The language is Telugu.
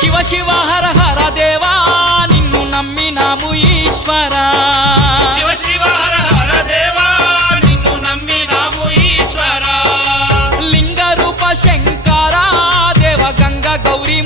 శివ శివ హర హర దేవా నిన్ను నమ్మినాము ఈశ్వరా శివ శివ హర హర దేవా నిన్ను నమ్మినాము ఈశ్వరా లింగ రూప శంకరా దేవ గంగ గౌరీ